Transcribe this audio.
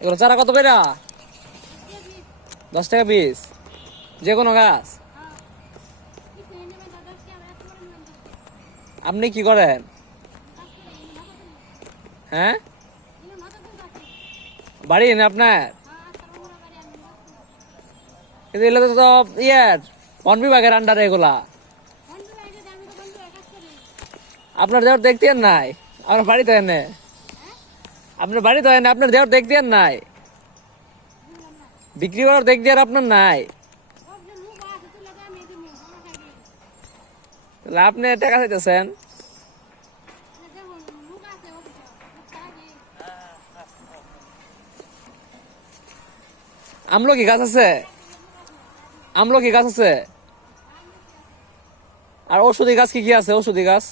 এগুলো চারা কত করে? 10 টাকা পিস। যে কোনো গাছ? আপনি কি করেন? হ্যাঁ, বাড়ি না আপনার? কিন্তু এগুলো তো সব ইয়ার বন বিভাগের আন্ডারে এগুলা। আপনার দেওয়ার দেখতেন নাই? আমার বাড়িতে এনে আপনার বাড়িতে এনে আপনার দেওয়ার দেখতেন নাই? বিক্রি করার দেখ দেওয়ার আপনার নাই? তাহলে আপনি টাকা চাইতেছেন? আমলকি গাছ আছে? আমলকি গাছ আছে? আর ওষুধি গাছ কি কি আছে? ওষুধি গাছ